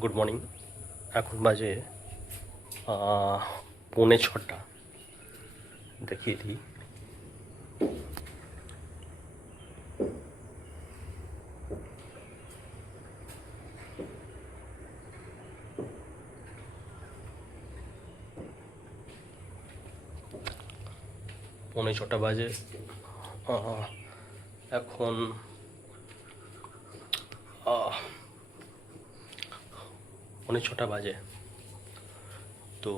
Good morning. এখন বাজে 6:45। দেখিয়ে দিই। পৌনে ছটা বাজে। এখন পৌনে ছটা বাজে, তো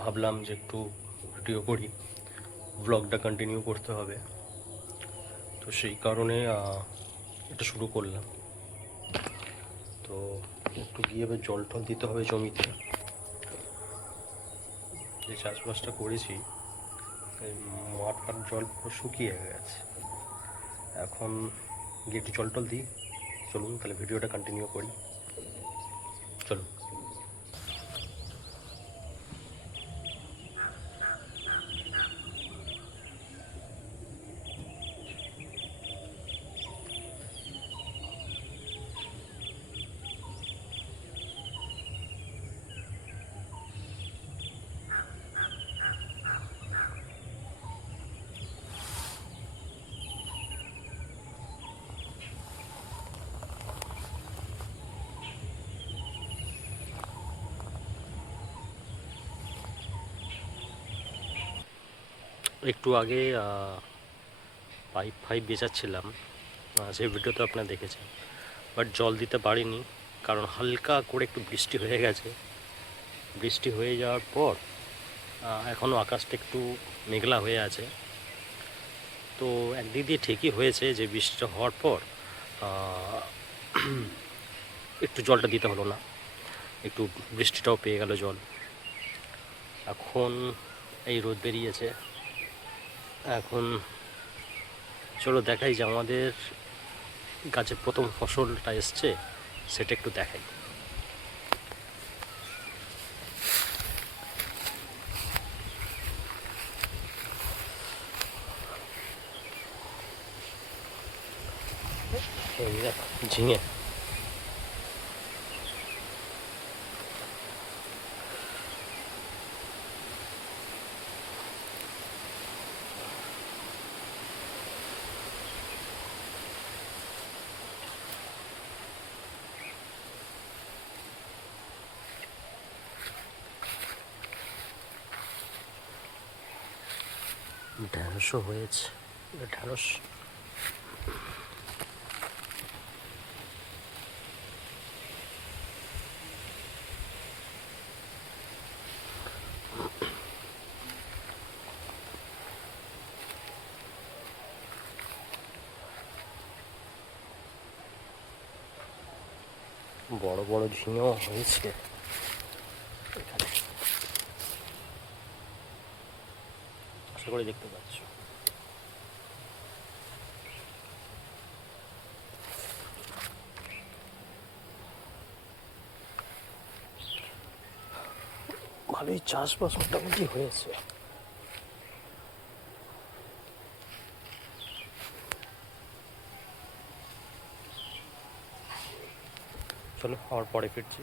ভাবলাম যে একটু ভিডিও করি, ব্লগটা কন্টিনিউ করতে হবে, তো সেই কারণে এটা শুরু করলাম। তো একটু গিয়ে এবার জল টল দিতে হবে জমিতে। যে চাষবাসটা করেছি এই মাঠ ফাট জল পুরো শুকিয়ে গেছে। এখন গিয়ে একটু জল টল দিই। চলুন তাহলে ভিডিওটা কন্টিনিউ করি, চলুন। একটু আগে পাইপ ফাইপ বেচাচ্ছিলাম, সেই ভিডিও তো আপনারা দেখেছেন, বাট জল দিতে পারিনি কারণ হালকা করে একটু বৃষ্টি হয়ে গেছে। বৃষ্টি হয়ে যাওয়ার পর এখনও আকাশটা একটু মেঘলা হয়ে আছে। তো একদিক দিয়ে ঠিকই হয়েছে যে বৃষ্টিটা হওয়ার পর একটু জলটা দিতে হলো না, একটু বৃষ্টিটাও পেয়ে গেল জল। এখন এই রোদ বেরিয়েছে। এখন চলো দেখাই যে আমাদের গাছে প্রথম ফসলটা এসছে, সেটা একটু দেখাই। ঝিঙে ঢ্যাঁড়সও হয়েছে। ঢ্যাঁড়স বড় বড় ঝিঙেও হয়েছে এখানে, আশা করি দেখতে পাচ্ছ। ভালোই চাষবাস মোটামুটি হয়েছে। চলো আবার পরে ফিরছি।